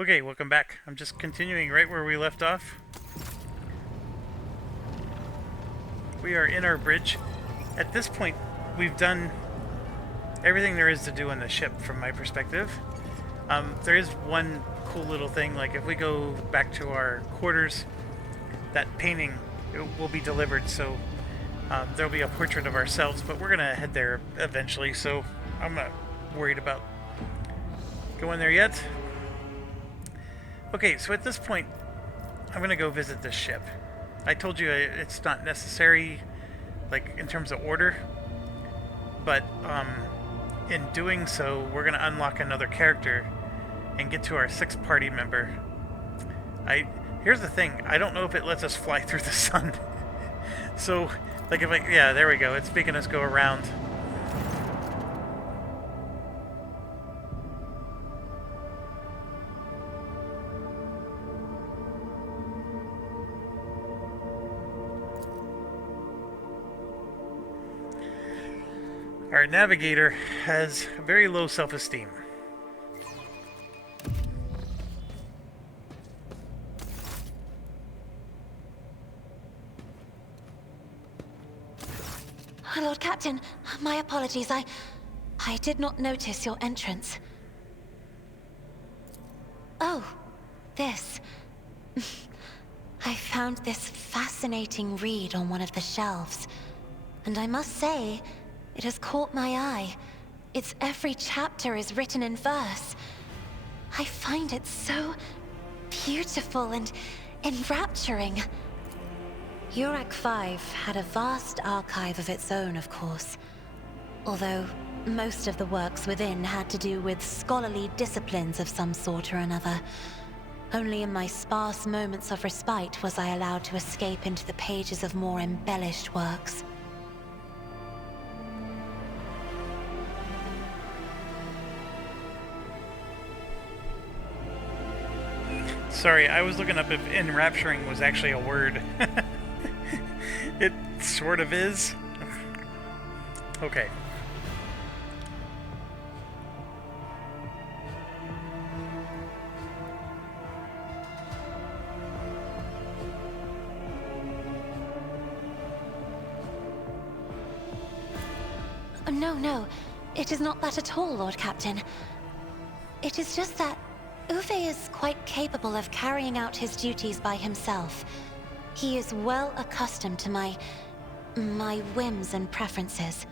Okay, welcome back. I'm just continuing right where we left off. We are in our bridge. At this point, we've done everything there is to do on the ship from my perspective. There is one cool little thing, like if we go back to our quarters, that painting will be delivered, so there'll be a portrait of ourselves, but we're gonna head there eventually, so I'm not worried about going there yet. Okay, so at this point, I'm gonna go visit this ship. I told you it's not necessary, like in terms of order, but in doing so, we're gonna unlock another character and get to our sixth party member. I Here's the thing: I don't know if it lets us fly through the sun. So, like if yeah, there we go. It's making us go around. Our navigator has very low self-esteem. Lord Captain, my apologies. I did not notice your entrance. Oh, this. I found this fascinating read on one of the shelves. And I must say, it has caught my eye. Its every chapter is written in verse. I find it so beautiful and enrapturing. Urak 5 had a vast archive of its own, of course. Although most of the works within had to do with scholarly disciplines of some sort or another. Only in my sparse moments of respite was I allowed to escape into the pages of more embellished works. Sorry, I was looking up if enrapturing was actually a word. It sort of is. Okay. No. It is not that at all, Lord Captain. It is just that Uwe is quite capable of carrying out his duties by himself. He is well accustomed to my whims and preferences.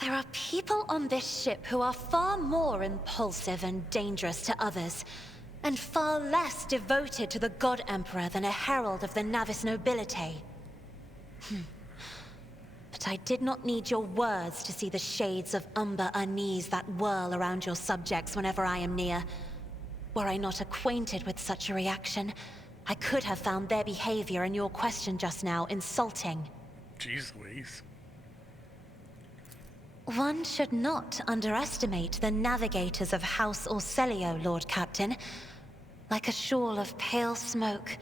There are people on this ship who are far more impulsive and dangerous to others, and far less devoted to the God Emperor than a herald of the Navis nobility. But I did not need your words to see the shades of umber unease that whirl around your subjects whenever I am near. Were I not acquainted with such a reaction, I could have found their behavior in your question just now insulting. Jeez Louise. One should not underestimate the navigators of House Orselio, Lord Captain. Like a shawl of pale smoke,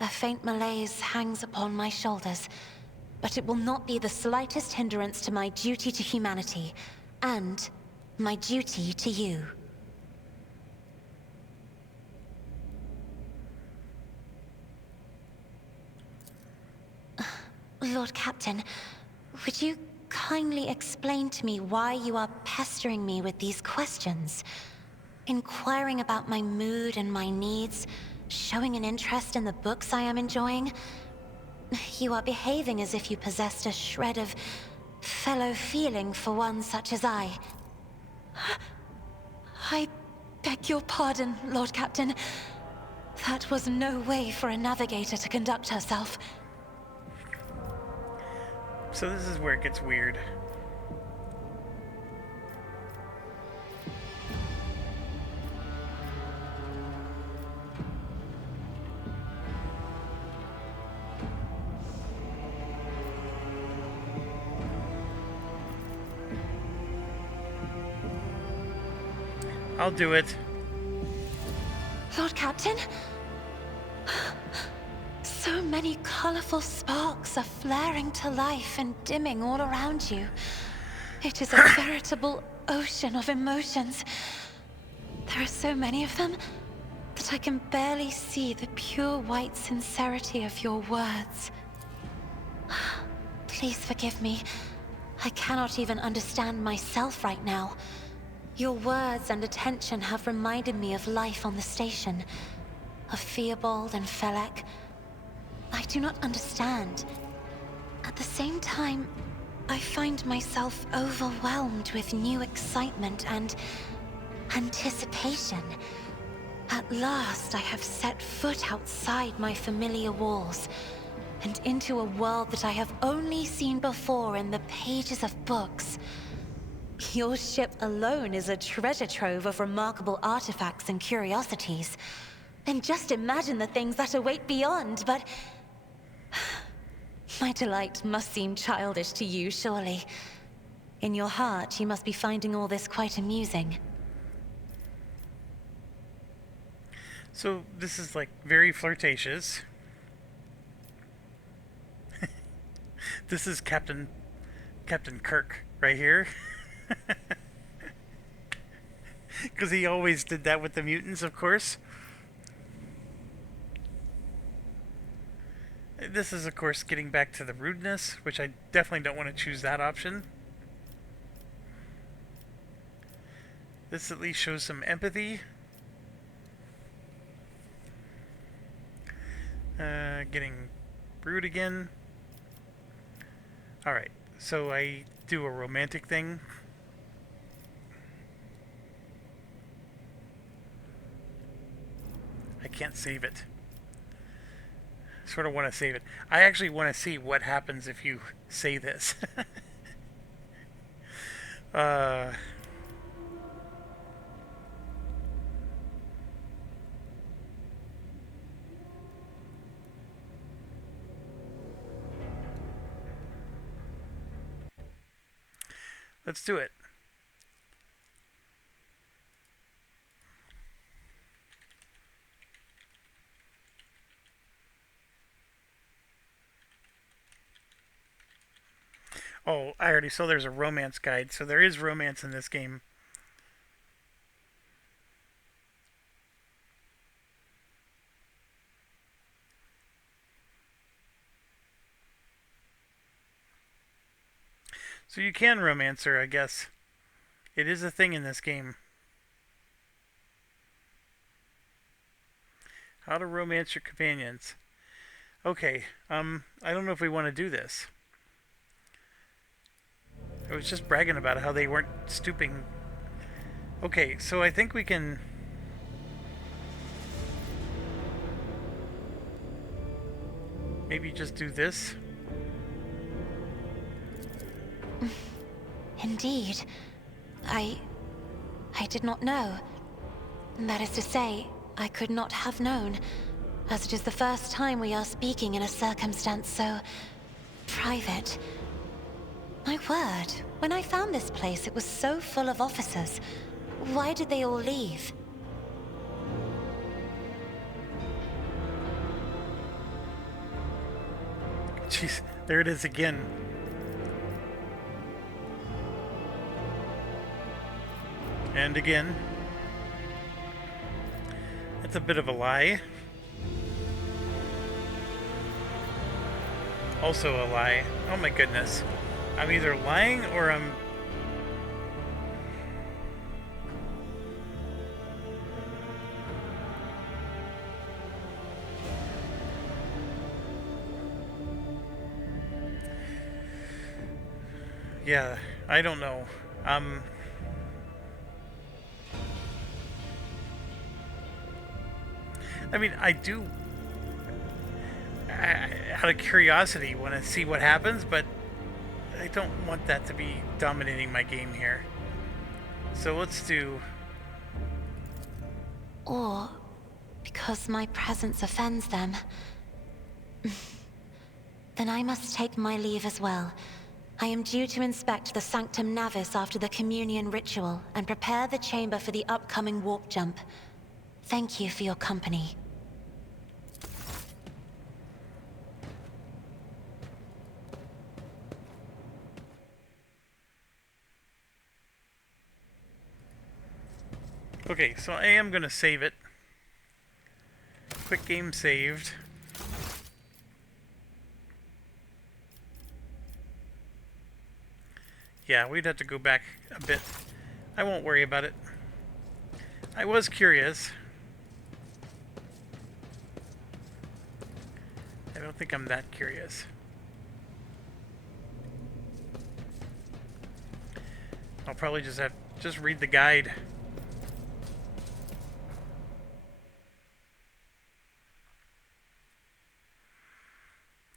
a faint malaise hangs upon my shoulders, but it will not be the slightest hindrance to my duty to humanity, and my duty to you. Lord Captain, would you kindly explain to me why you are pestering me with these questions? Inquiring about my mood and my needs, showing an interest in the books I am enjoying. You are behaving as if you possessed a shred of fellow feeling for one such as I. I beg your pardon, Lord Captain. That was no way for a navigator to conduct herself. So this is where it gets weird. I'll do it. Lord Captain? So many colorful sparks are flaring to life and dimming all around you. It is a veritable ocean of emotions. There are so many of them that I can barely see the pure white sincerity of your words. Please forgive me. I cannot even understand myself right now. Your words and attention have reminded me of life on the station, of Theobald and Felek. I do not understand. At the same time, I find myself overwhelmed with new excitement and anticipation. At last, I have set foot outside my familiar walls and into a world that I have only seen before in the pages of books. Your ship alone is a treasure trove of remarkable artifacts and curiosities. And just imagine the things that await beyond, but my delight must seem childish to you, surely. In your heart, you must be finding all this quite amusing. So this is like very flirtatious. This is Captain Kirk right here. Because he always did that with the mutants, of course. This is, of course, getting back to the rudeness, which I definitely don't want to choose that option. This at least shows some empathy. Getting rude again. Alright, so I do a romantic thing. I can't save it. Sort of want to save it. I actually want to see what happens if you say this. Let's do it. Oh, I already saw there's a romance guide, so there is romance in this game. So you can romance her, I guess. It is a thing in this game. How to romance your companions. Okay, I don't know if we want to do this. I was just bragging about how they weren't stooping. Okay, so I think we can... maybe just do this. Indeed. I did not know. That is to say, I could not have known, as it is the first time we are speaking in a circumstance so private. My word, when I found this place, it was so full of officers. Why did they all leave? Jeez, there it is again. And again. It's a bit of a lie. Also a lie. Oh my goodness. I'm either lying or I'm... yeah, I don't know. I mean, I do, out of curiosity, want to see what happens, but I don't want that to be dominating my game here. So let's do... Or because my presence offends them. Then I must take my leave as well. I am due to inspect the Sanctum Navis after the communion ritual and prepare the chamber for the upcoming warp jump. Thank you for your company. Okay, so I am going to save it. Quick game saved. Yeah, we'd have to go back a bit. I won't worry about it. I was curious. I don't think I'm that curious. I'll probably just read the guide.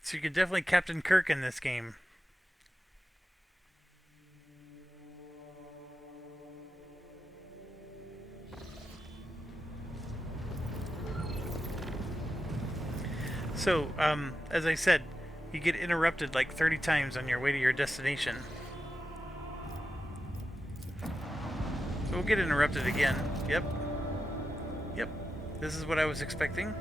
So you could definitely Captain Kirk in this game. So, as I said, you get interrupted like 30 times on your way to your destination. So we'll get interrupted again. Yep. Yep. This is what I was expecting.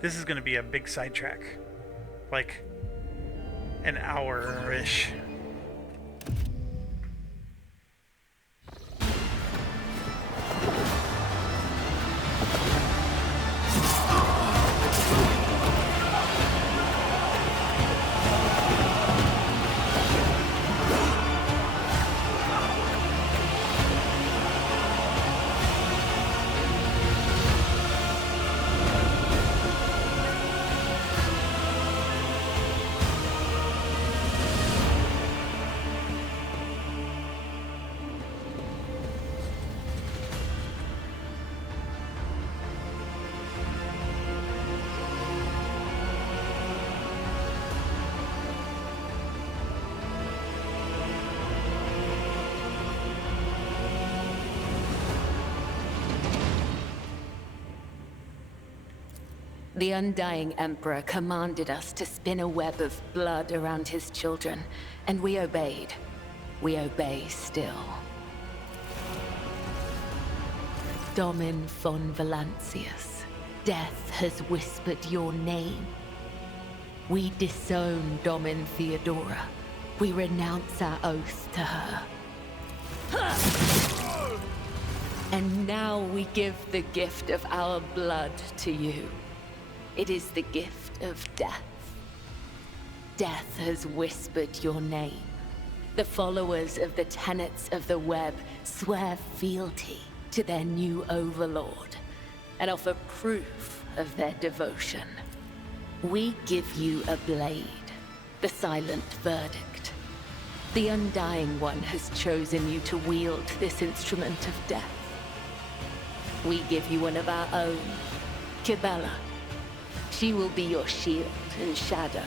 This is going to be a big sidetrack. Like, an hour-ish. The Undying Emperor commanded us to spin a web of blood around his children, and we obeyed. We obey still. Domin von Valancius, death has whispered your name. We disown Domin Theodora. We renounce our oath to her. And now we give the gift of our blood to you. It is the gift of death. Death has whispered your name. The followers of the tenets of the web swear fealty to their new overlord and offer proof of their devotion. We give you a blade, the silent verdict. The Undying One has chosen you to wield this instrument of death. We give you one of our own, Kibella. She will be your shield and shadow.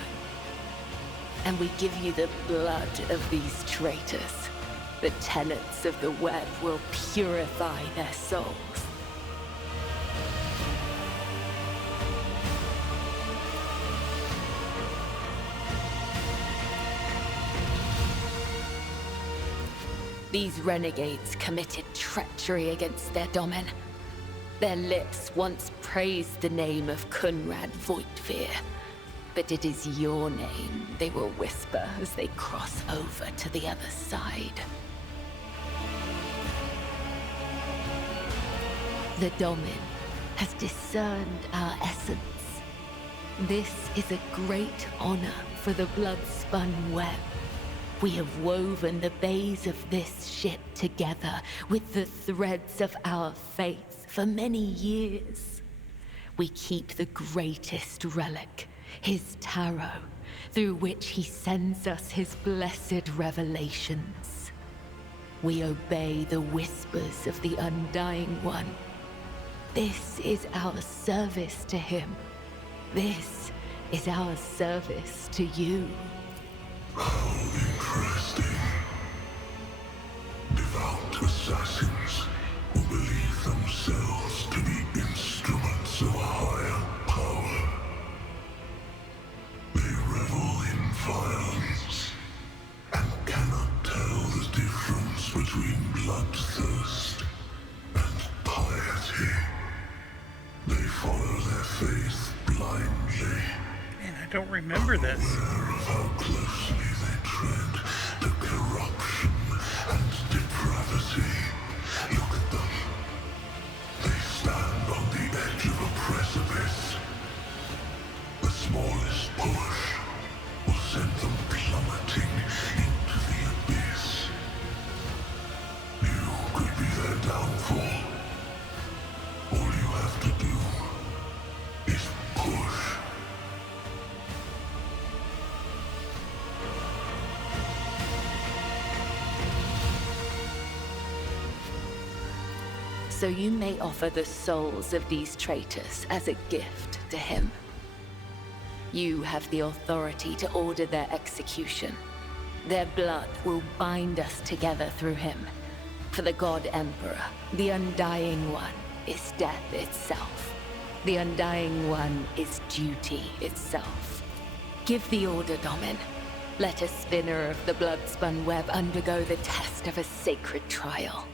And we give you the blood of these traitors. The tenets of the web will purify their souls. These renegades committed treachery against their domin. Their lips once praised the name of Kunrad Voigtveer, but it is your name they will whisper as they cross over to the other side. The Domin has discerned our essence. This is a great honor for the blood-spun web. We have woven the bays of this ship together with the threads of our faith for many years. We keep the greatest relic, his tarot, through which he sends us his blessed revelations. We obey the whispers of the Undying One. This is our service to him. This is our service to you. How interesting. Devout assassins who believe themselves to be instruments of a higher power. They revel in violence and cannot between bloodthirst and piety. They follow their faith blindly, Man, I don't remember this. aware of how closely they tread the corruption and depravity. Look at them. They stand on the edge of a precipice. The smallest push will send them plummeting into the abyss. You could be their downfall. All you have to do is push. So you may offer the souls of these traitors as a gift to him. You have the authority to order their execution. Their blood will bind us together through him. For the God Emperor, the Undying One is death itself. The Undying One is duty itself. Give the order, Domin. Let a spinner of the blood-spun web undergo the test of a sacred trial.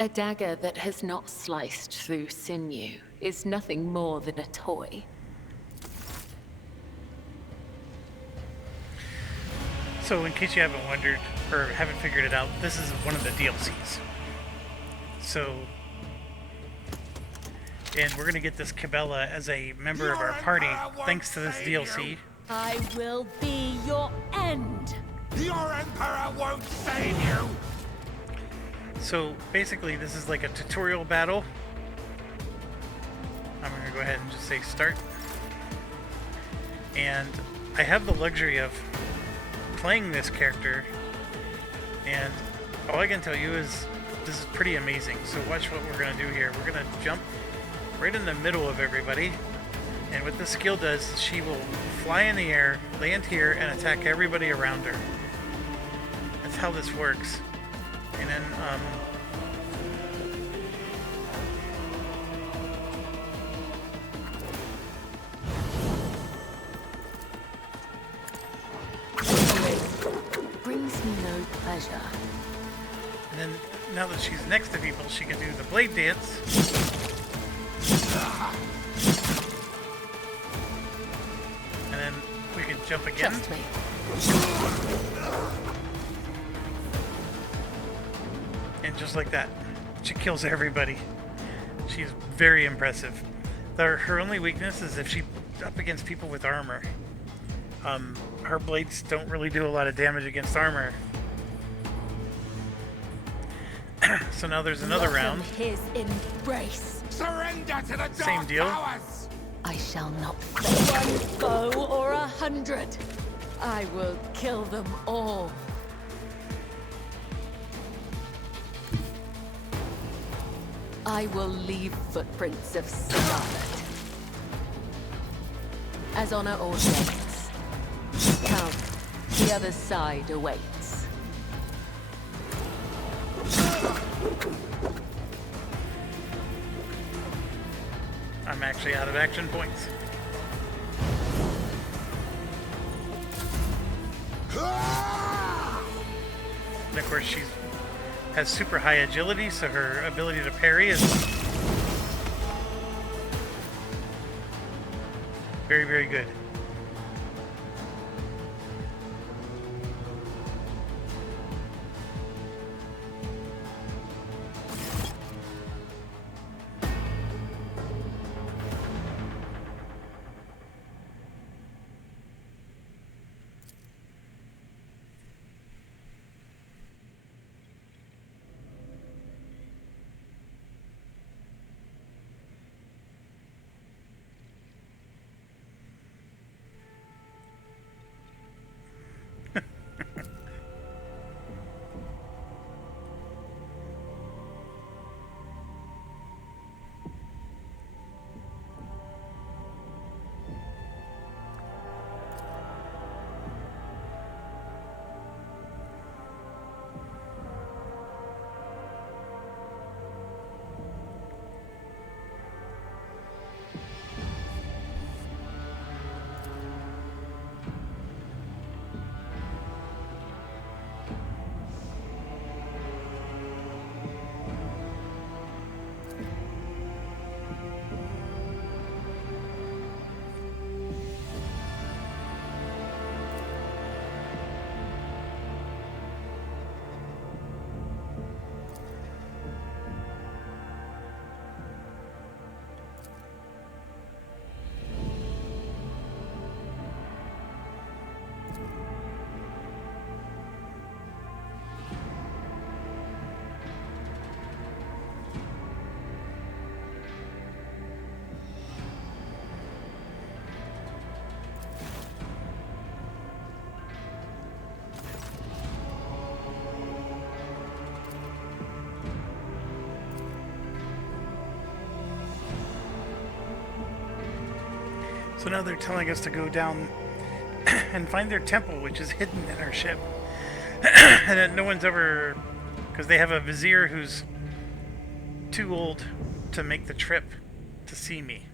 A dagger that has not sliced through sinew is nothing more than a toy. So in case you haven't wondered, or haven't figured it out, this is one of the DLCs. So, and we're gonna get this Cabela as a member of our party thanks to this DLC. I will be your end! Your Emperor won't save you! So basically this is like a tutorial battle. I'm gonna go ahead and just say start. And I have the luxury of playing this character, and all I can tell you is this is pretty amazing. So watch what we're gonna do here. We're gonna jump right in the middle of everybody, and what this skill does, she will fly in the air, land here, and attack everybody around her. That's how this works. And then, Brings me no pleasure. and then now that she's next to people, she can do the blade dance. And then we can jump again. Trust me. And just like that, she kills everybody. She's very impressive. Her only weakness is if she's up against people with armor. Her blades don't really do a lot of damage against armor. So now there's another round. His embrace. Surrender to the dark Same deal. powers! I shall not fail one foe or 100. I will kill them all. I will leave footprints of scarlet. As honor ordains. Come, the other side awaits. I'm actually out of action points. And of course, she has super high agility, so her ability to parry is very, very good. So now they're telling us to go down and find their temple, which is hidden in our ship. And that no one's ever... Because they have a vizier who's too old to make the trip to see me.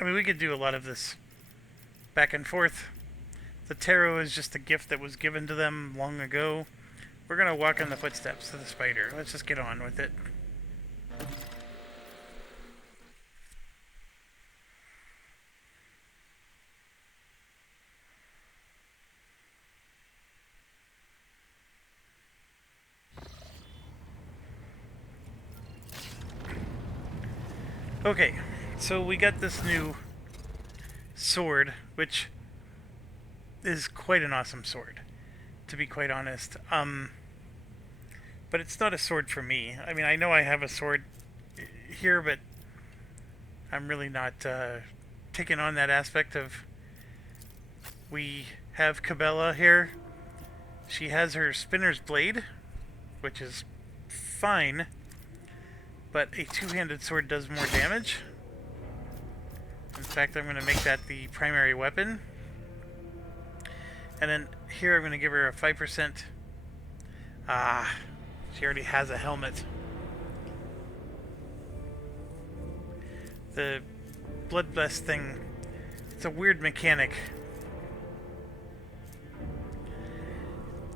I mean, we could do a lot of this back and forth. The tarot is just a gift that was given to them long ago. We're going to walk in the footsteps of the spider. Let's just get on with it. Okay, so we got this new sword, which is quite an awesome sword, to be quite honest. But it's not a sword for me. I mean, I know I have a sword here, but I'm really not taking on that aspect of... We have Cabela here. She has her spinner's blade, which is fine, but a two-handed sword does more damage. In fact, I'm going to make that the primary weapon. And then here I'm going to give her a 5%. She already has a helmet. The Bloodblessed thing, it's a weird mechanic.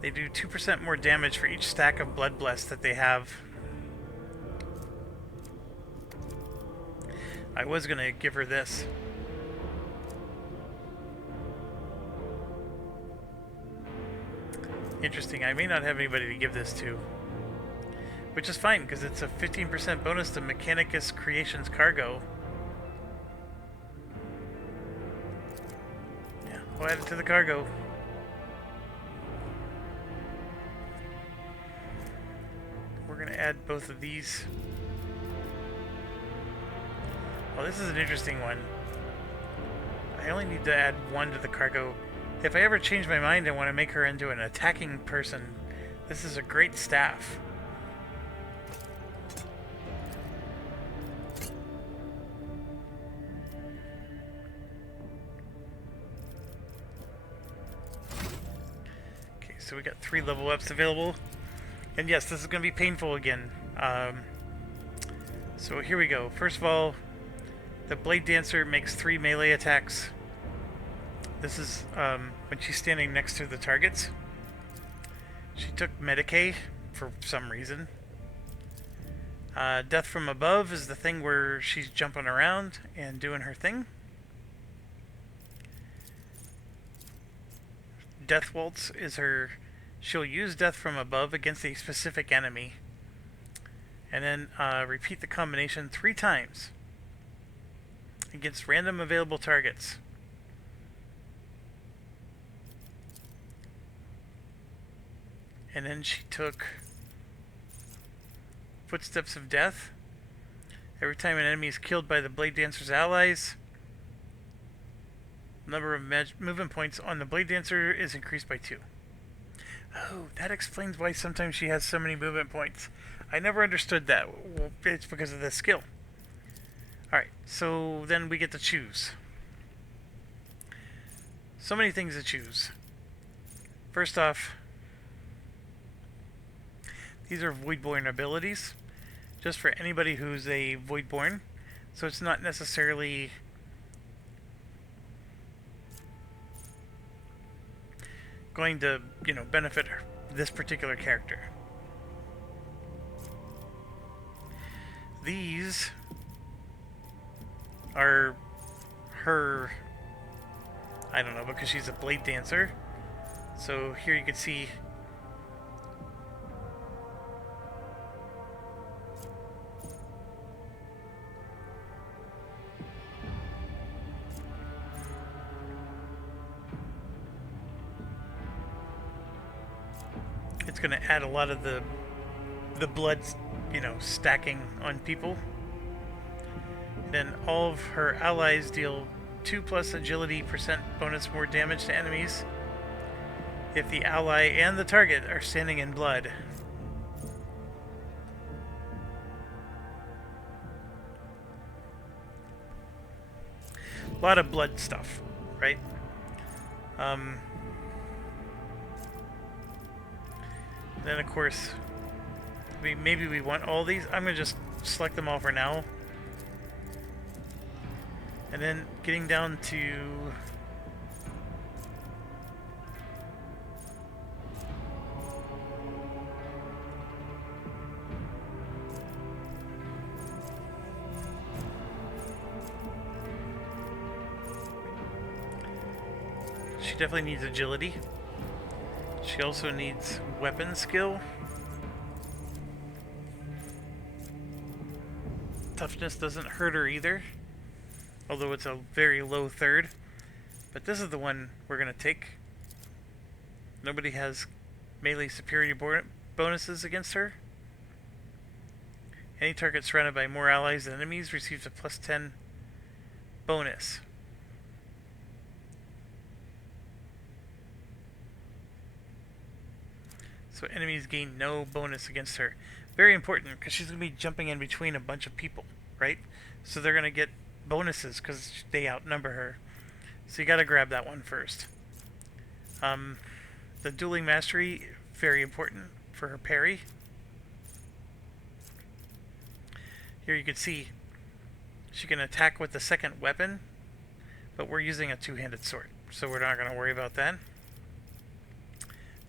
They do 2% more damage for each stack of Bloodblessed that they have. I was going to give her this. Interesting, I may not have anybody to give this to. Which is fine, because it's a 15% bonus to Mechanicus Creations Cargo. Yeah, we'll add it to the cargo. We're going to add both of these. Oh, this is an interesting one. I only need to add one to the cargo. If I ever change my mind and want to make her into an attacking person, this is a great staff. Okay, so we got 3 level ups available. And yes, this is going to be painful again. So here we go. First of all, the Blade Dancer makes 3 melee attacks. This is when she's standing next to the targets. She took Medicae for some reason. Death from Above is the thing where she's jumping around and doing her thing. Death Waltz is her... She'll use Death from Above against a specific enemy. And then repeat the combination 3 times against random available targets. And then she took Footsteps of Death. Every time an enemy is killed by the Blade Dancer's allies, the number of movement points on the Blade Dancer is increased by 2. Oh, that explains why sometimes she has so many movement points. I never understood that. Well, it's because of the skill. Alright, so then we get to choose. So many things to choose. First off, these are Voidborn abilities, just for anybody who's a Voidborn. So it's not necessarily going to, benefit this particular character. These are her, I don't know, because she's a Blade Dancer. So here you can see It's going to add a lot of the blood, stacking on people. Then all of her allies deal 2+ agility % bonus more damage to enemies if the ally and the target are standing in blood. A lot of blood stuff, right? Then of course, maybe we want all these. I'm gonna just select them all for now. And then getting down to she definitely needs agility. She also needs weapon skill. Toughness doesn't hurt her either, although it's a very low third. But this is the one we're going to take. Nobody has melee superiority bonuses against her. Any target surrounded by more allies than enemies receives a +10 bonus. So enemies gain no bonus against her. Very important, because she's going to be jumping in between a bunch of people, right? So they're going to get bonuses because they outnumber her. So you got to grab that one first. The dueling mastery, very important for her parry. Here you can see she can attack with the second weapon, but we're using a two-handed sword, so we're not going to worry about that.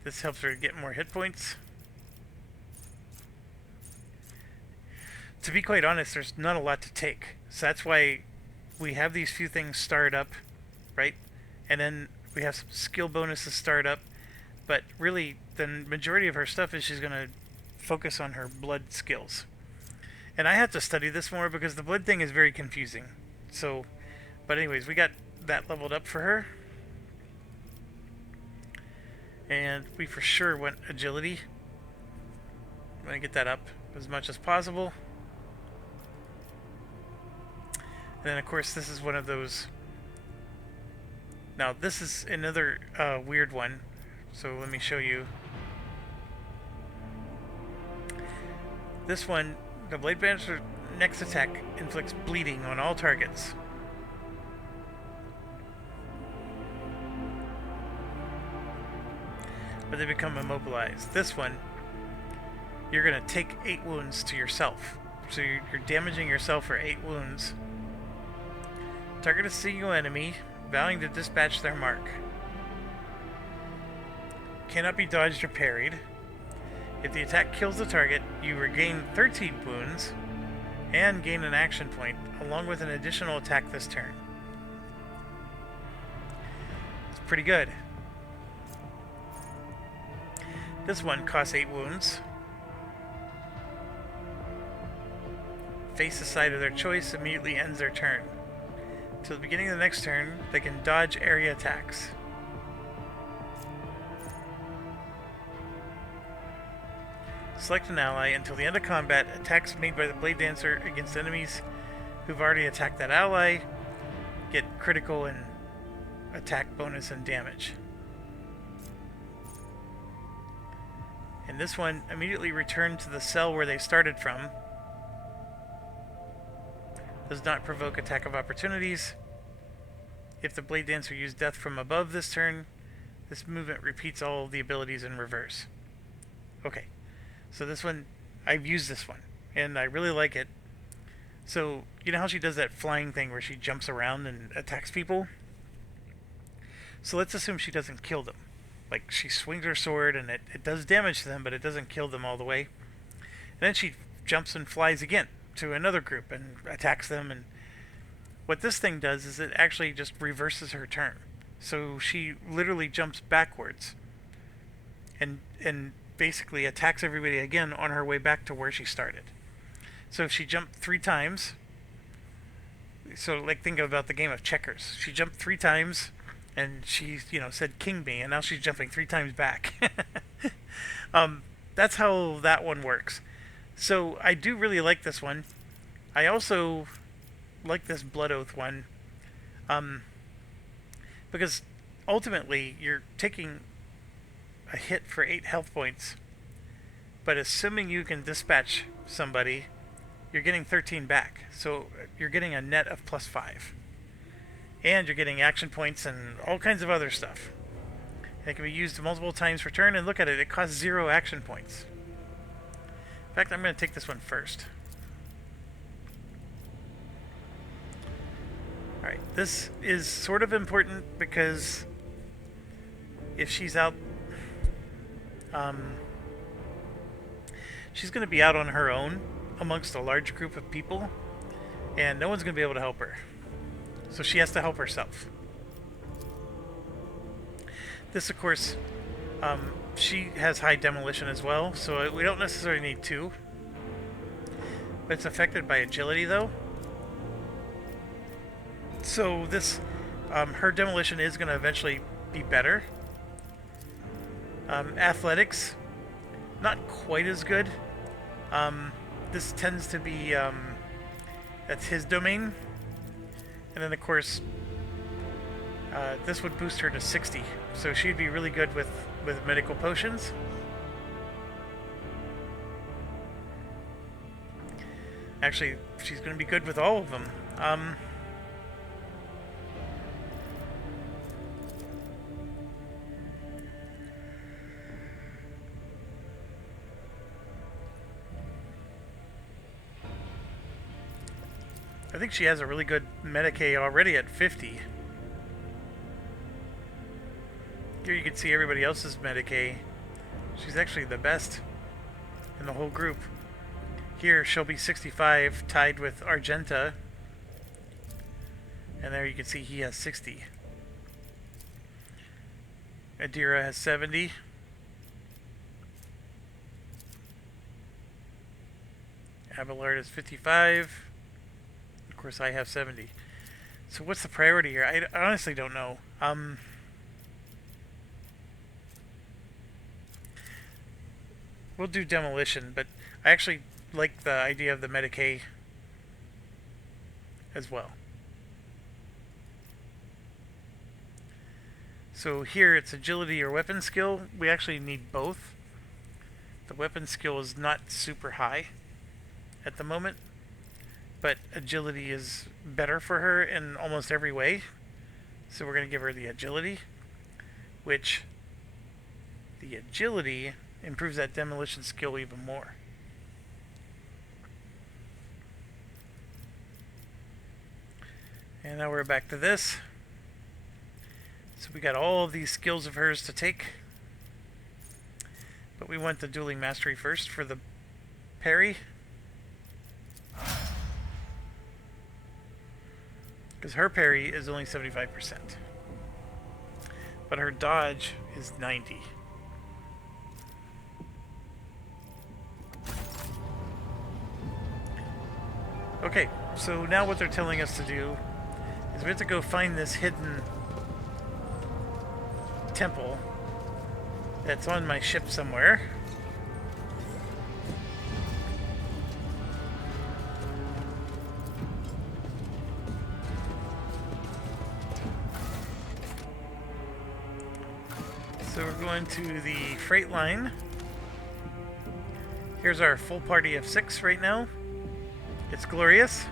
This helps her get more hit points. To be quite honest, there's not a lot to take. So that's why we have these few things start up, right? And then we have some skill bonuses start up. But really, the majority of her stuff is she's going to focus on her blood skills. And I have to study this more because the blood thing is very confusing. So, but anyways, we got that leveled up for her. And we for sure want agility. I'm going to get that up as much as possible. And then of course this is one of those. Now this is another weird one. So let me show you. This one, the Blade Dancer's next attack inflicts bleeding on all targets. But they become immobilized. This one, you're going to take 8 wounds to yourself. So you're damaging yourself for 8 wounds. Target a single enemy, vowing to dispatch their mark. Cannot be dodged or parried. If the attack kills the target, you regain 13 wounds and gain an action point, along with an additional attack this turn. It's pretty good. This one costs 8 wounds. Face the side of their choice, immediately ends their turn. Till the beginning of the next turn, they can dodge area attacks. Select an ally. Until the end of combat, attacks made by the Blade Dancer against enemies who've already attacked that ally get critical and attack bonus and damage. And this one, immediately return to the cell where they started from. Does not provoke attack of opportunities. If the Blade Dancer used death from above this turn, this movement repeats all of the abilities in reverse. Okay, so this one, I've used this one, and I really like it. So, you know how she does that flying thing where she jumps around and attacks people? So let's assume she doesn't kill them. Like, she swings her sword and it does damage to them, but it doesn't kill them all the way. And then she jumps and flies again to another group and attacks them. And what this thing does is it actually just reverses her turn. So she literally jumps backwards and basically attacks everybody again on her way back to where she started. So if she jumped 3 times, so like think about the game of checkers. She jumped 3 times and she, said king me, and now she's jumping 3 times back. That's how that one works. So I do really like this one. I also like this Blood Oath one, because ultimately you're taking a hit for 8 health points, but assuming you can dispatch somebody, you're getting 13 back. So you're getting a net of +5. And you're getting action points and all kinds of other stuff. And it can be used multiple times per turn, and look at it, it costs 0 action points. In fact, I'm going to take this one first. Alright, this is sort of important because if she's out, she's going to be out on her own amongst a large group of people, and no one's going to be able to help her. So she has to help herself. This, of course, she has high demolition as well, so we don't necessarily need 2. But it's affected by agility, though. So this, her demolition is going to eventually be better. Athletics, not quite as good. This tends to be, that's his domain. And then, of course, this would boost her to 60. So she'd be really good with medical potions. Actually, she's going to be good with all of them. I think she has a really good Medicae already at 50. Here you can see everybody else's Medicae. She's actually the best in the whole group. Here she'll be 65, tied with Argenta. And there you can see he has 60. Adira has 70. Abelard is 55. Of course, I have 70. So what's the priority here? I honestly don't know. We'll do demolition, but I actually like the idea of the Medicae as well. So here it's agility or weapon skill. We actually need both. The weapon skill is not super high at the moment, but agility is better for her in almost every way. So we're going to give her the agility, which the agility improves that demolition skill even more. And now we're back to this. So we got all of these skills of hers to take. But we want the dueling mastery first for the parry. Because her parry is only 75%. But her dodge is 90. Okay, so now what they're telling us to do is we have to go find this hidden temple that's on my ship somewhere. So we're going to the freight line. Here's our full party of 6 right now. It's glorious.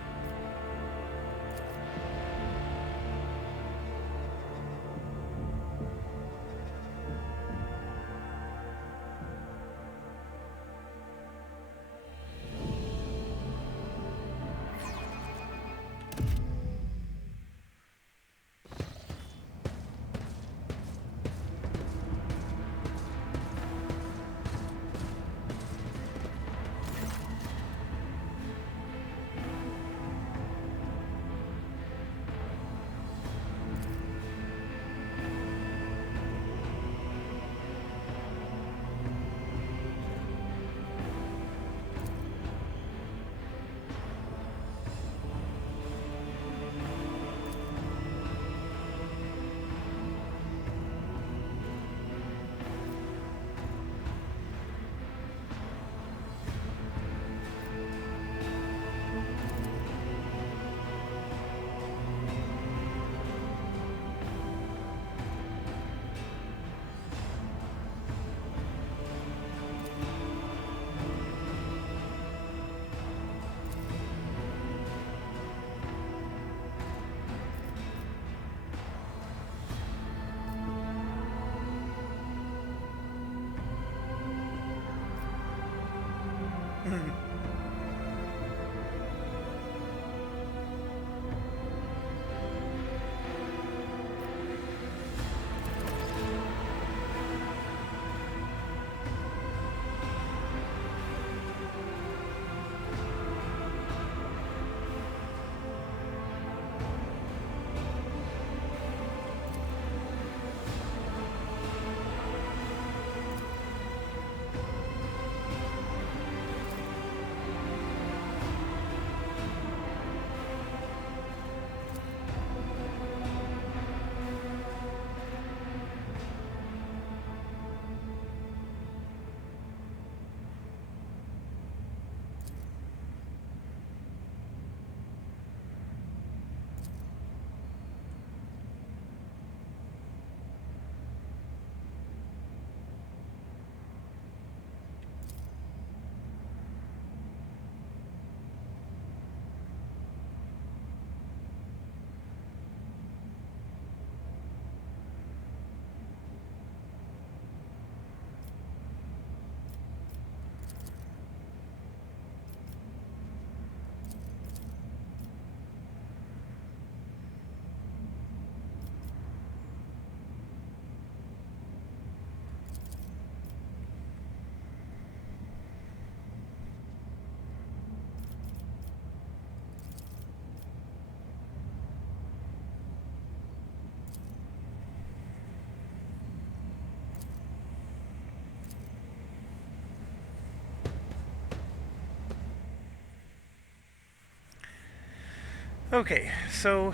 Okay, so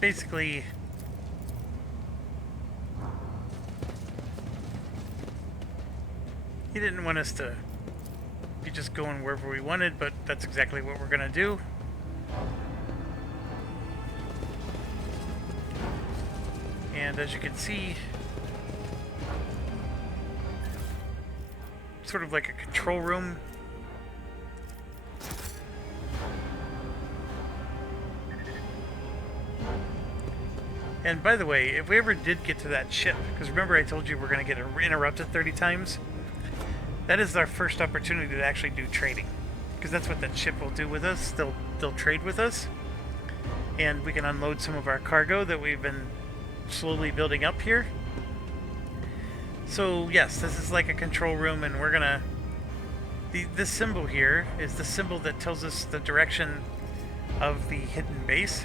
basically he didn't want us to be just going wherever we wanted, but that's exactly what we're gonna do. And as you can see, sort of like a control room. And by the way, if we ever did get to that ship, because remember I told you we're going to get interrupted 30 times, that is our first opportunity to actually do trading. Because that's what that ship will do with us. They'll trade with us. And we can unload some of our cargo that we've been slowly building up here. So yes, this is like a control room, and we're going to... This symbol here is the symbol that tells us the direction of the hidden base.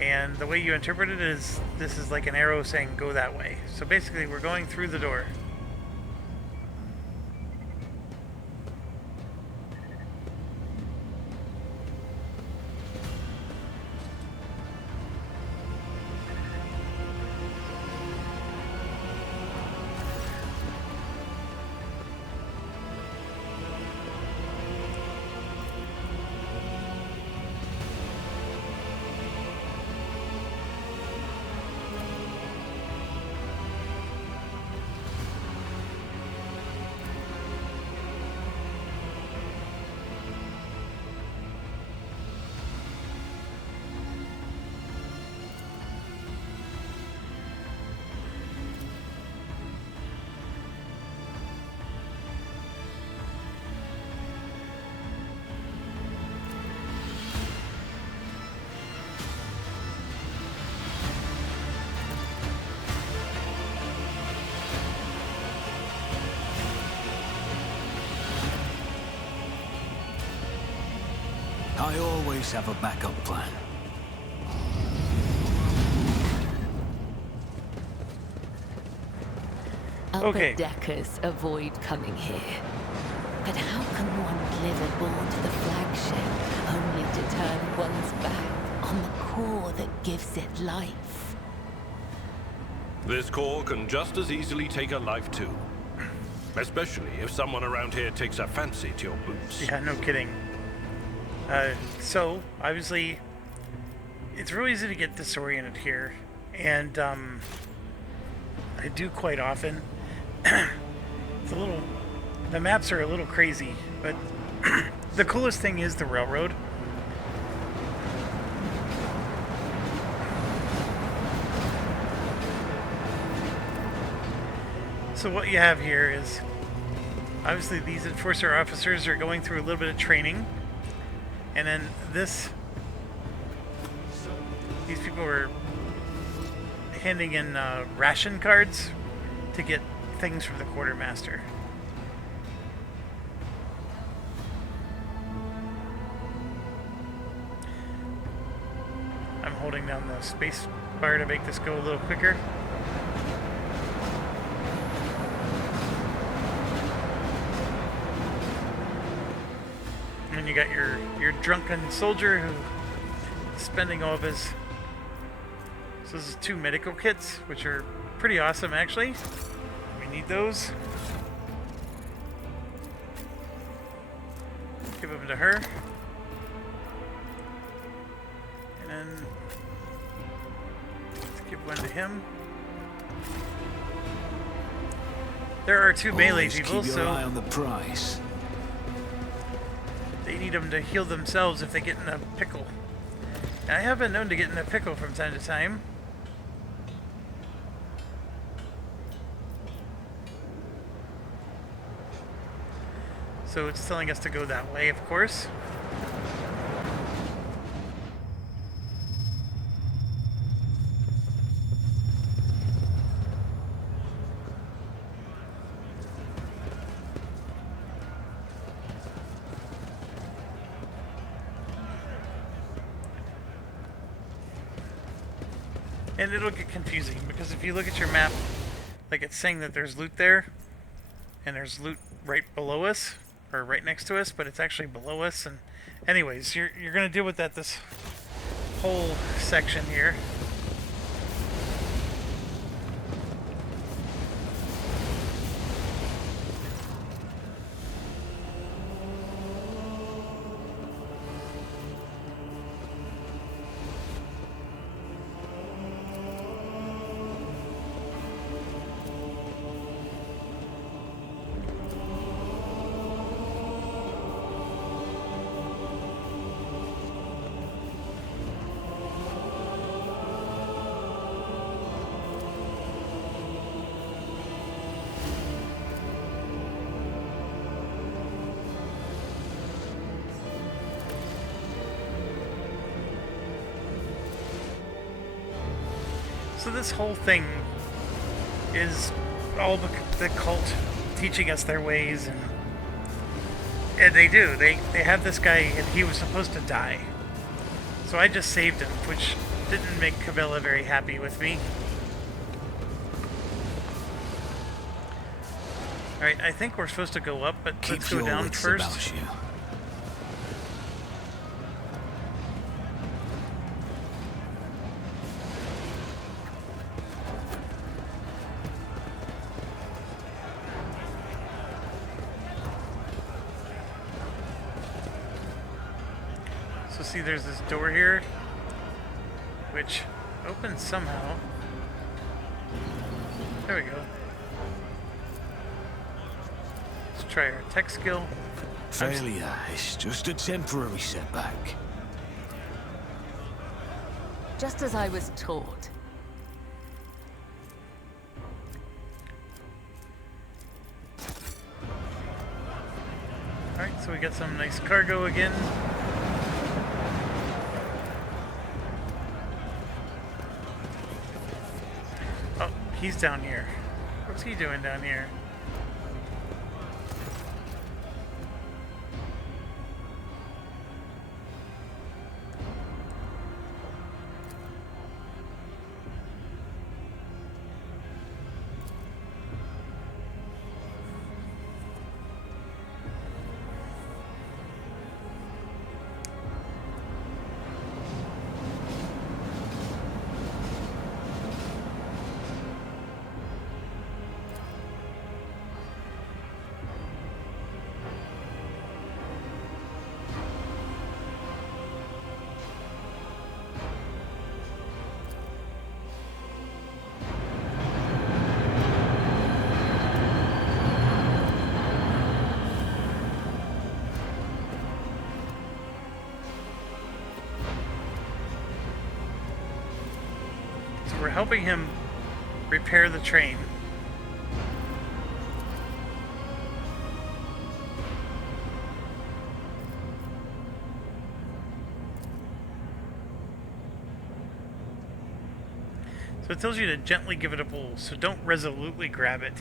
And the way you interpret it is, this is like an arrow saying go that way. So basically we're going through the door. I always have a backup plan. Okay. Upper deckers avoid coming here. But how can one live aboard the flagship only to turn one's back on the core that gives it life? This core can just as easily take a life too. Especially if someone around here takes a fancy to your boots. Yeah, no kidding. So, obviously, it's real easy to get disoriented here, and I do quite often. It's a little... The maps are a little crazy, but the coolest thing is the railroad. So what you have here is, obviously these enforcer officers are going through a little bit of training. And then these people are handing in ration cards to get things from the quartermaster. I'm holding down the space bar to make this go a little quicker. And you got your drunken soldier who is spending all of his... So this is 2 medical kits, which are pretty awesome actually. We need those. Give them to her. And then let's give one to him. There are 2 melee Always people, keep your so eye on the prize. they need them to heal themselves if they get in a pickle. And I have been known to get in a pickle from time to time. So it's telling us to go that way, of course. And it'll get confusing, because if you look at your map, like it's saying that there's loot there, and there's loot right below us, or right next to us, but it's actually below us, and Anyways, you're gonna deal with that this whole section here. So this whole thing is all the cult teaching us their ways, and they do. They have this guy, and he was supposed to die. So I just saved him, which didn't make Cabela very happy with me. Alright, I think we're supposed to go up, but let's go down first. So see, there's this door here, which opens somehow. There we go. Let's try our tech skill. Failure is just a temporary setback. Just as I was taught. Alright, so we got some nice cargo again. Oh, he's down here. What's he doing down here? We're helping him repair the train. So it tells you to gently give it a pull, so don't resolutely grab it.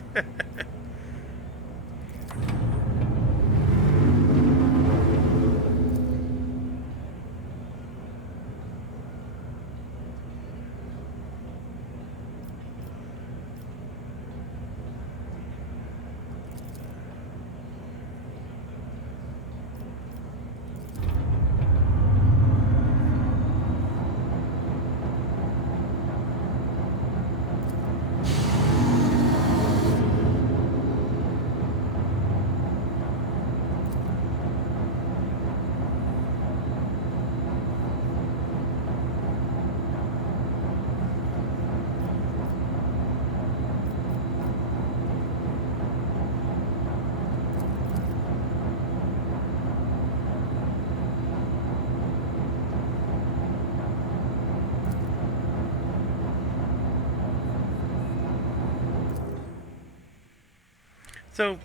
So,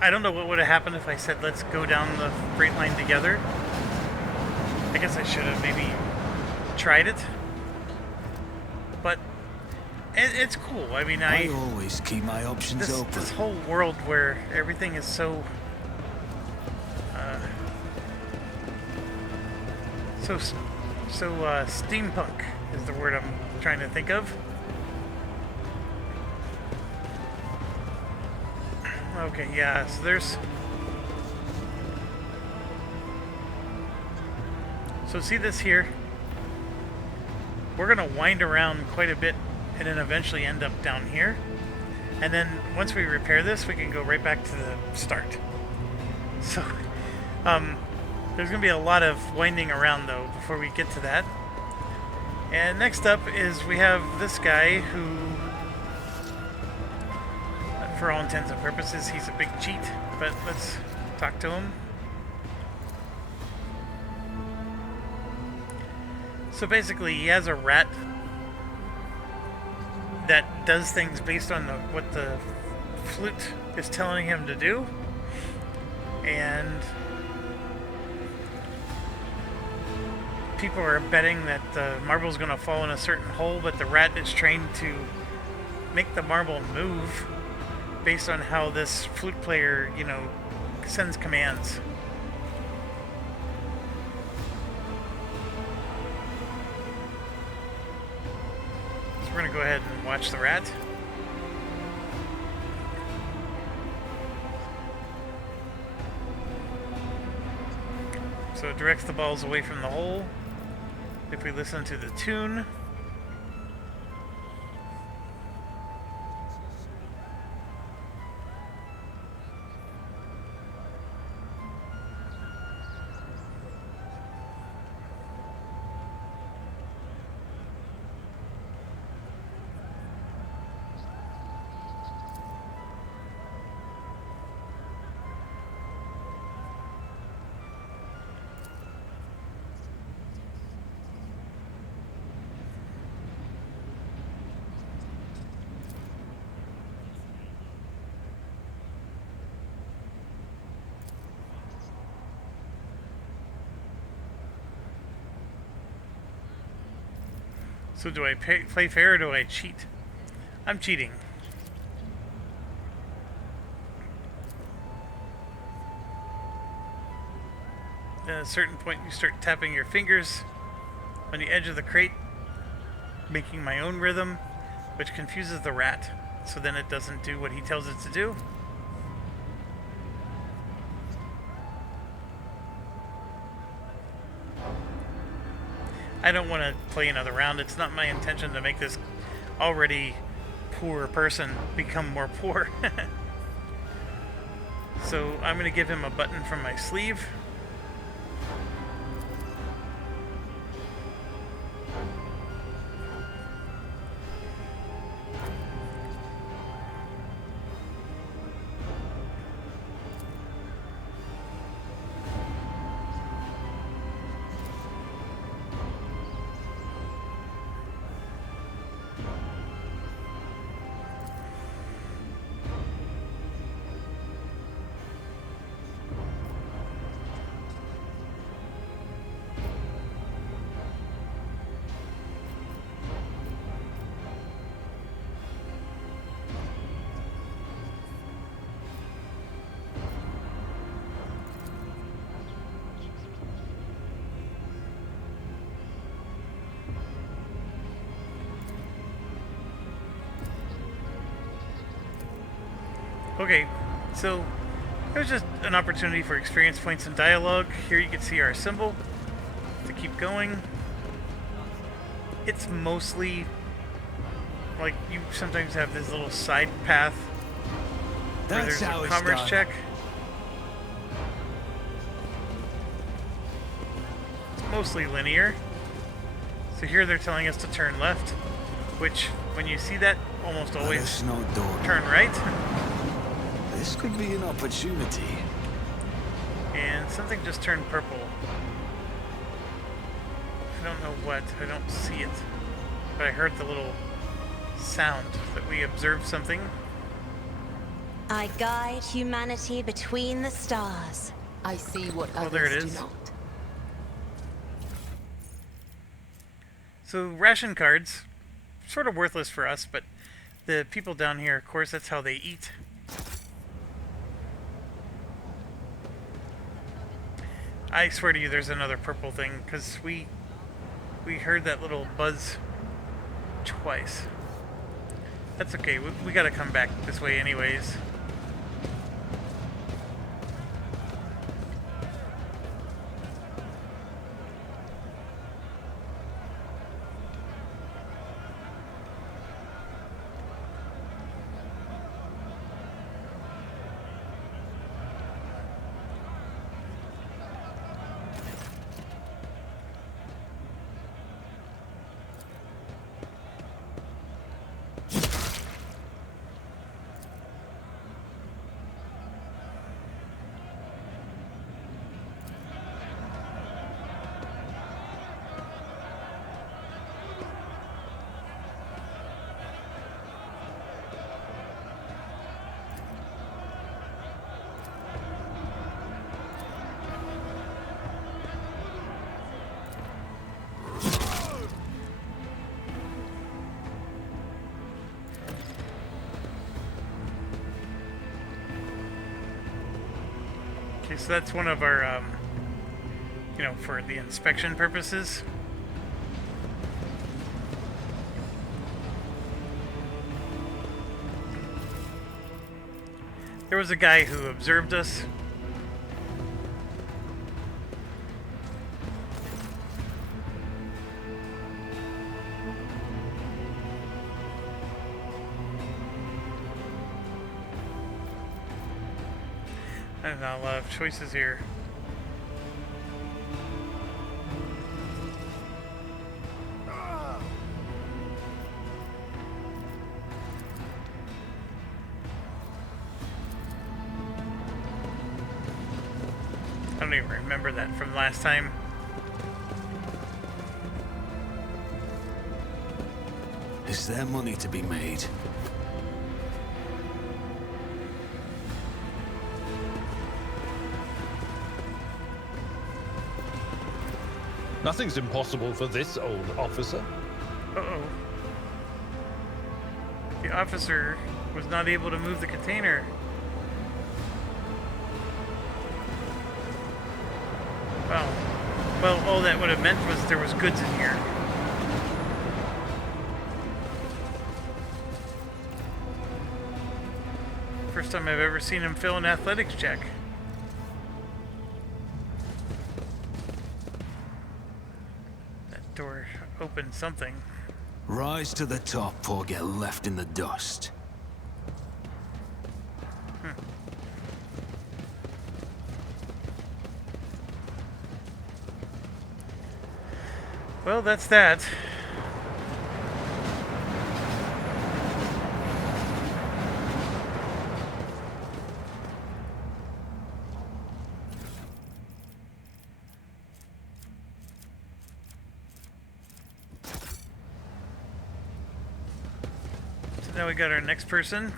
I don't know what would have happened if I said let's go down the freight line together. I guess I should have maybe tried it. But it's cool. I mean, I always keep my options open. This whole world where everything is so steampunk is the word I'm trying to think of. Okay, yeah, so there's So see this here? We're going to wind around quite a bit and then eventually end up down here. And then once we repair this, we can go right back to the start. So, there's going to be a lot of winding around, though, before we get to that. And next up is we have this guy who, for all intents and purposes, he's a big cheat. But let's talk to him. So basically, he has a rat that does things based on what the flute is telling him to do. And people are betting that the marble's going to fall in a certain hole, but the rat is trained to make the marble move based on how this flute player, you know, sends commands. So we're going to go ahead and watch the rat. So it directs the balls away from the hole. If we listen to the tune. So do I play fair or do I cheat? I'm cheating. At a certain point you start tapping your fingers on the edge of the crate, making my own rhythm, which confuses the rat, so then it doesn't do what he tells it to do. I don't want to play another round. It's not my intention to make this already poor person become more poor. So I'm going to give him a button from my sleeve. Okay, so there's just an opportunity for experience points and dialogue. Here you can see our symbol to keep going. It's mostly like you sometimes have this little side path where That's there's how a it's commerce done. check. It's mostly linear. So here they're telling us to turn left, which when you see that, almost always Let us know, daughter. turn right. This could be an opportunity. And something just turned purple. I don't know what. I don't see it. But I heard the little sound that we observed something. I guide humanity between the stars. I see what Oh, others there it do is. not. So ration cards, sort of worthless for us, but the people down here, of course, that's how they eat. I swear to you there's another purple thing, because we heard that little buzz twice. That's okay, we gotta come back this way anyways. Okay, so that's one of our, you know, for the inspection purposes. There was a guy who observed us. There's not a lot of choices here. I don't even remember that from last time. Is there money to be made? Nothing's impossible for this old officer. Uh-oh. The officer was not able to move the container. Wow. Well, all that would have meant was there was goods in here. First time I've ever seen him fail an athletics check. That door opened something. Rise to the top or get left in the dust. Well, that's that. So now we got our next person.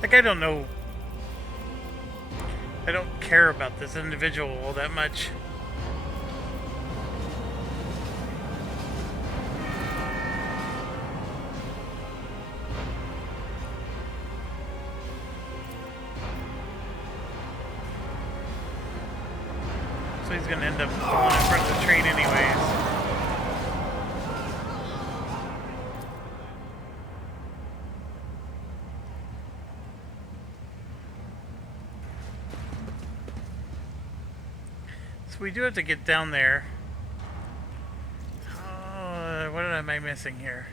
Like, I don't know. I don't care about this individual all that much. So he's gonna end up falling in front of the train anyways. So we do have to get down there. What am I missing here?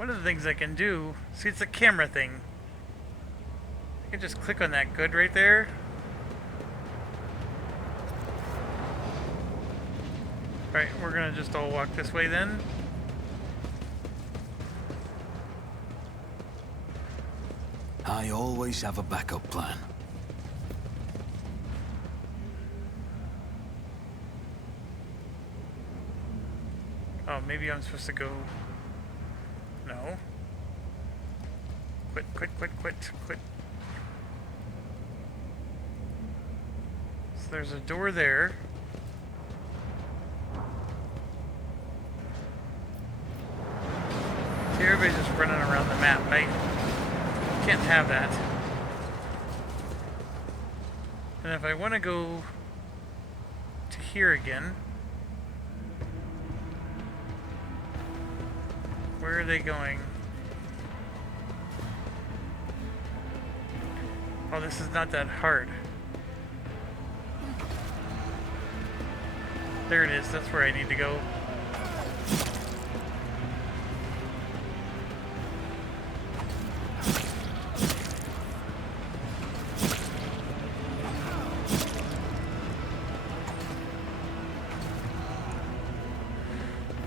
One of the things I can do, see, it's a camera thing. I can just click on that good right there. Alright, we're gonna just all walk this way then. I always have a backup plan. Oh, maybe I'm supposed to go... No. Quit, quit, quit, quit, quit. So there's a door there. See, everybody's just running around the map. I can't have that. And if I want to go to here again... Where are they going? Oh, this is not that hard. There it is. That's where I need to go.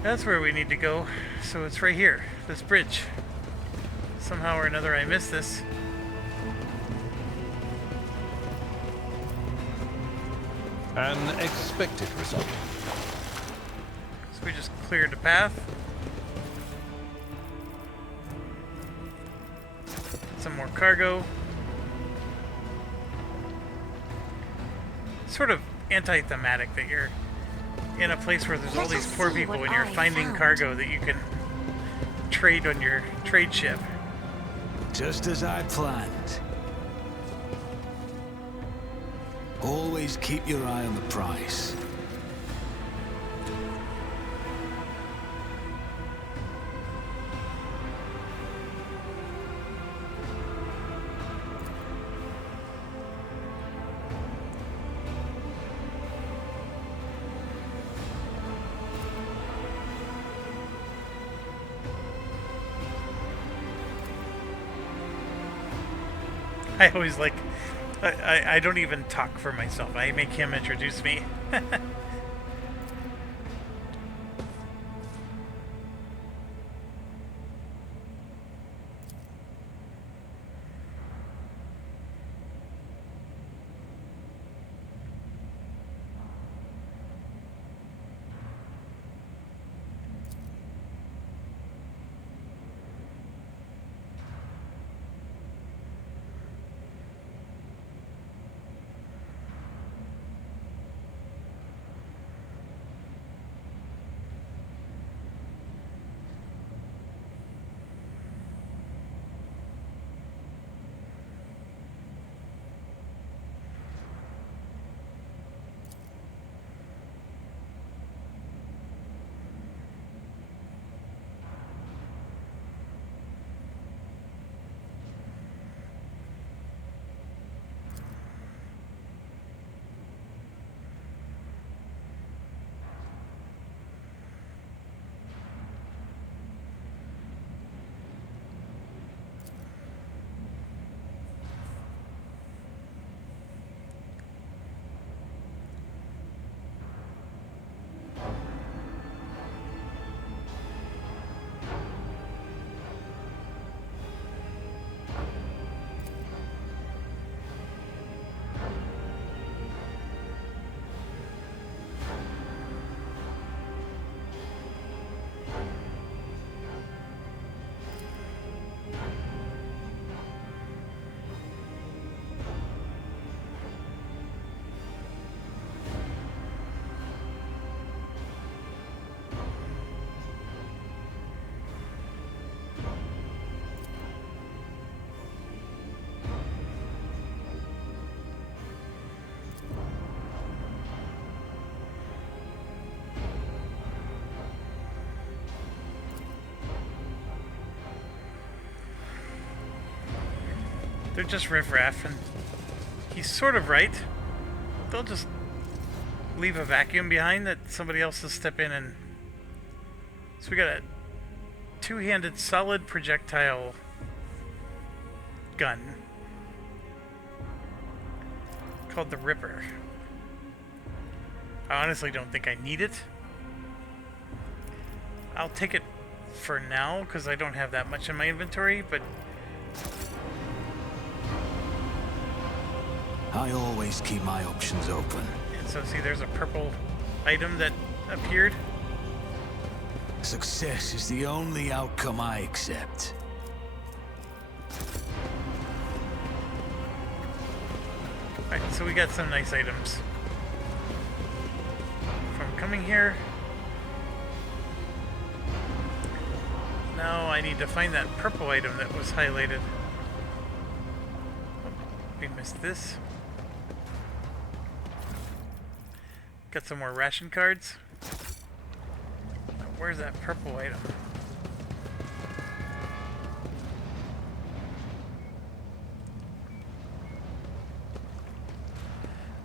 That's where we need to go. So it's right here, this bridge. Somehow or another I missed this. An expected result. So we just cleared the path. Some more cargo. Sort of anti-thematic that you're in a place where there's all these poor people and you're finding cargo that you can trade on your trade ship. Just as I planned. Always keep your eye on the prize. I always like... I don't even talk for myself. I make him introduce me. They're just riffraff, and he's sort of right. They'll just leave a vacuum behind that somebody else will step in and... So we gotta two-handed solid projectile gun called the Ripper. I honestly don't think I need it. I'll take it for now because I don't have that much in my inventory, but I always keep my options open. and so see there's a purple item that appeared. Success is the only outcome I accept. Right, so we got some nice items from coming here. Now I need to find that purple item that was highlighted. Oh, we missed this. Got some more ration cards. Now, where's that purple item?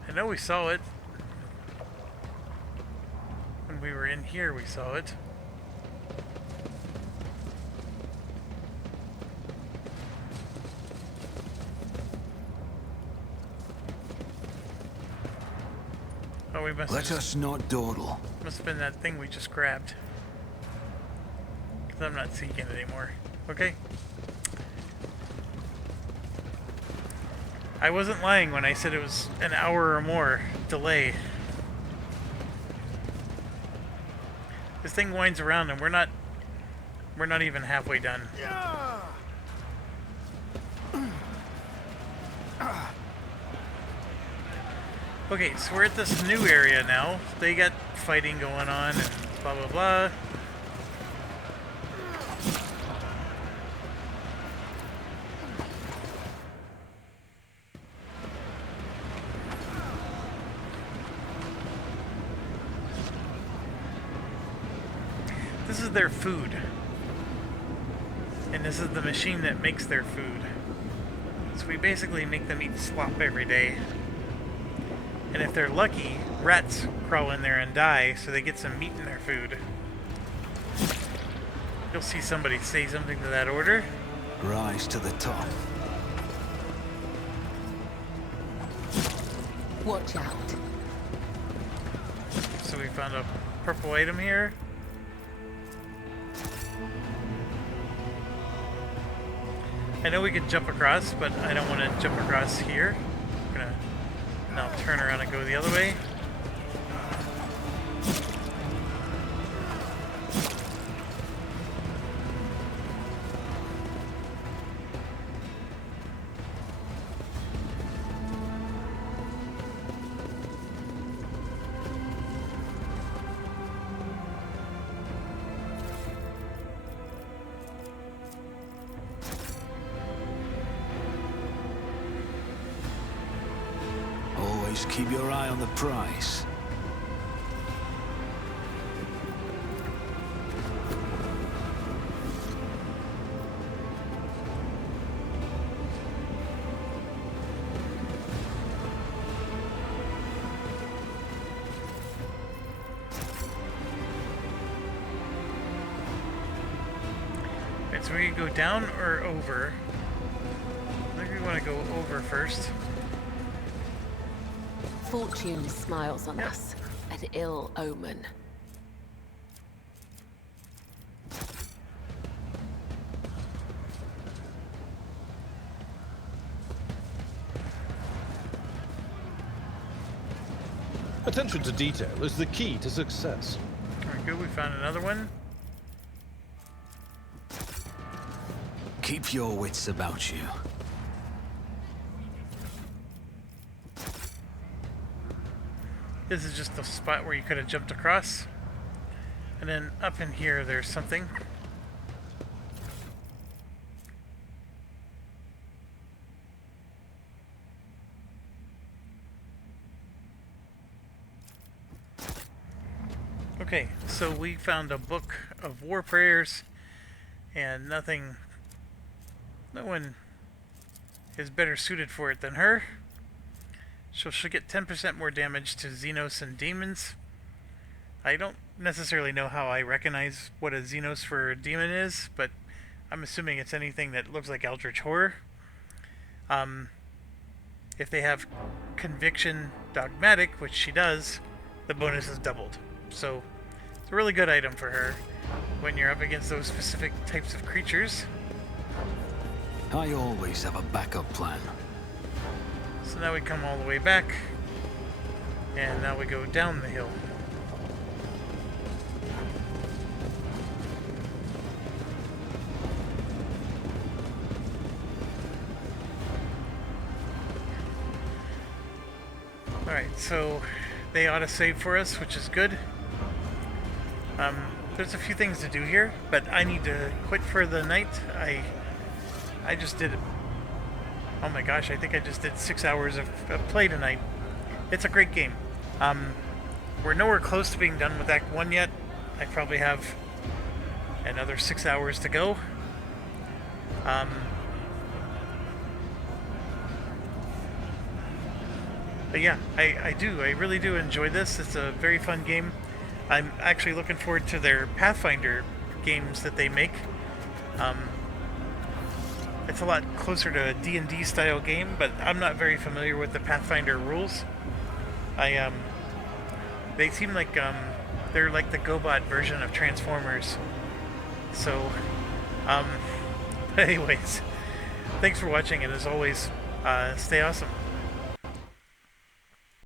I know we saw it. When we were in here, we saw it. Oh, we must Let us not dawdle. have been that thing we just grabbed. 'Cause I'm not seeking it anymore. Okay. I wasn't lying when I said it was an hour or more delay. This thing winds around and we're not even halfway done. Okay, so we're at this new area now. They got fighting going on and blah blah blah. This is their food. And this is the machine that makes their food. So we basically make them eat slop every day. And if they're lucky, rats crawl in there and die, so they get some meat in their food. You'll see somebody say something to that order. Rise to the top. Watch out. So we found a purple item here. I know we could jump across, but I don't want to jump across here. I'm gonna now turn around and go the other way. Always keep your eye on the prize. Alright, so we can go down or over. I think we want to go over first. Fortune smiles on us, an ill omen. Attention to detail is the key to success. Alright, good. We found another one. Keep your wits about you. This is just the spot where you could have jumped across. And then up in here, there's something. Okay, so we found a book of war prayers, and no one is better suited for it than her. So she'll get 10% more damage to Xenos and demons. I don't necessarily know how I recognize what a Xenos for a demon is, but I'm assuming it's anything that looks like Eldritch Horror. If they have Conviction Dogmatic, which she does, the bonus is doubled. So it's a really good item for her when you're up against those specific types of creatures. I always have a backup plan. So now we come all the way back, and now we go down the hill. Alright, so they auto-save for us, which is good. There's a few things to do here, but I need to quit for the night. I just did, oh my gosh, I think I just did 6 hours of play tonight. It's a great game. We're nowhere close to being done with Act 1 yet. I probably have another 6 hours to go. But yeah, I really do enjoy this. It's a very fun game. I'm actually looking forward to their Pathfinder games that they make. It's a lot closer to a D&D style game, but I'm not very familiar with the Pathfinder rules. They seem like they're like the GoBot version of Transformers. So, anyways, thanks for watching, and as always, stay awesome.